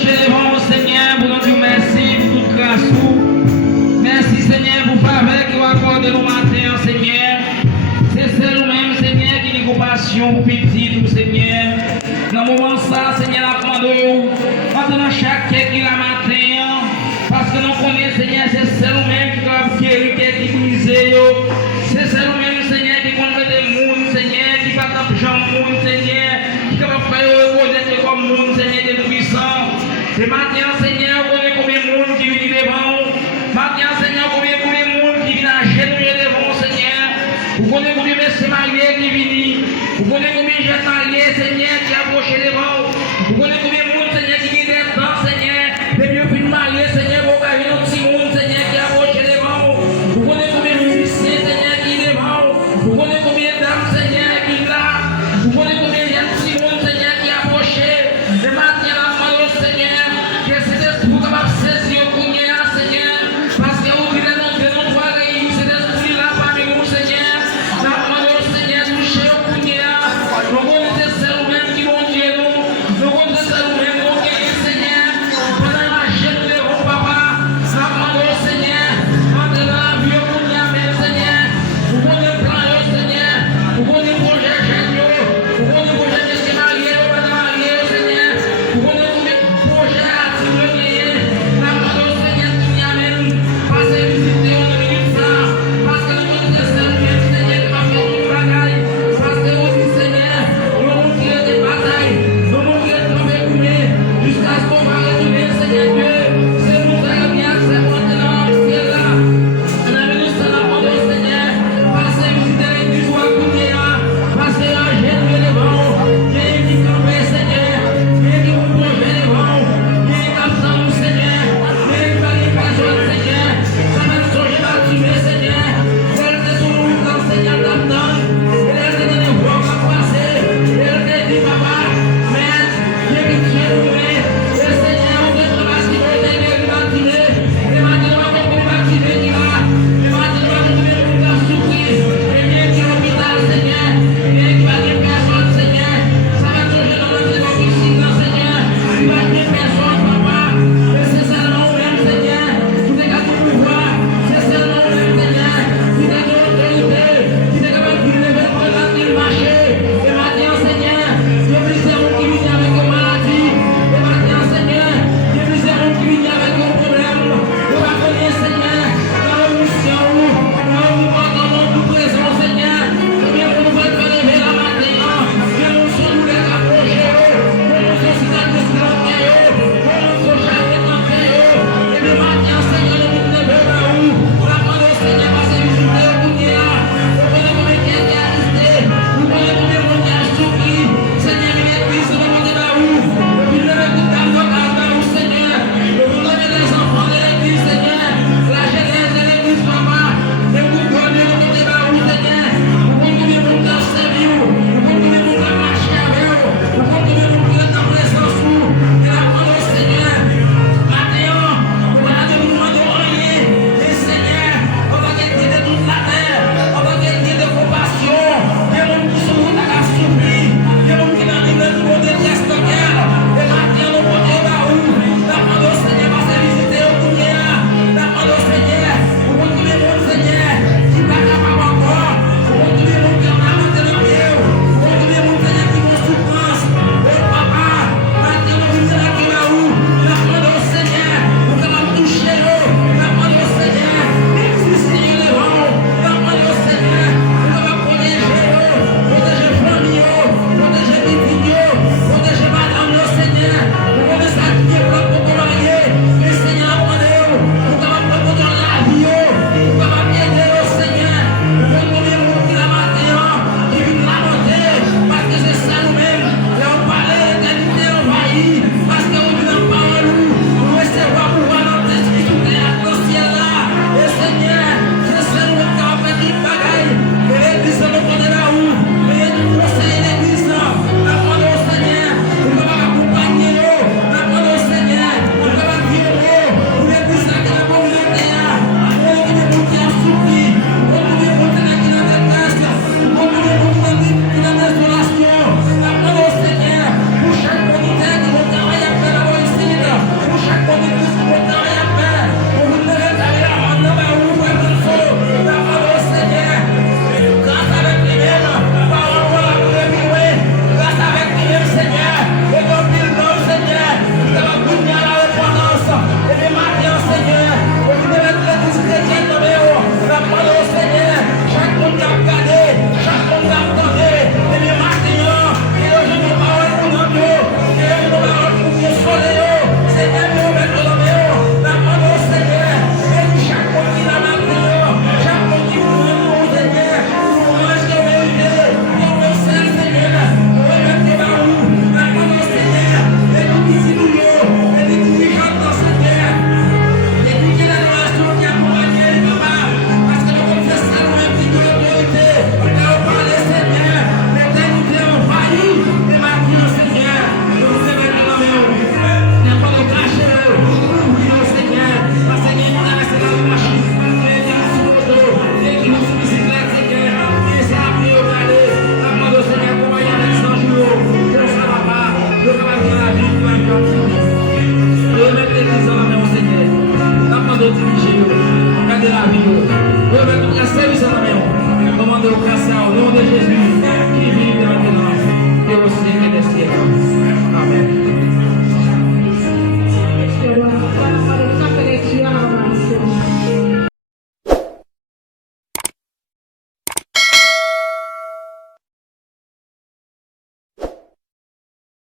J'élève Seigneur pour nous dire merci pour toute grâce. Merci Seigneur pour faveur que vous accordez nous matin, Seigneur. C'est celle nous-mêmes, Seigneur, qui a compassion pour petit, Seigneur. Dans le moment ça, Seigneur, la demande maintenant chaque qui la matin, parce que nous connaissons, Seigneur, c'est celle nous-mêmes qui va guérir, qui brisé. C'est celle nous-mêmes, Seigneur, qui connaît des mondes, Seigneur, qui va dans le monde, Seigneur, qui va faire reconnaître comme monde, Seigneur, qui est puissant. Ce matin,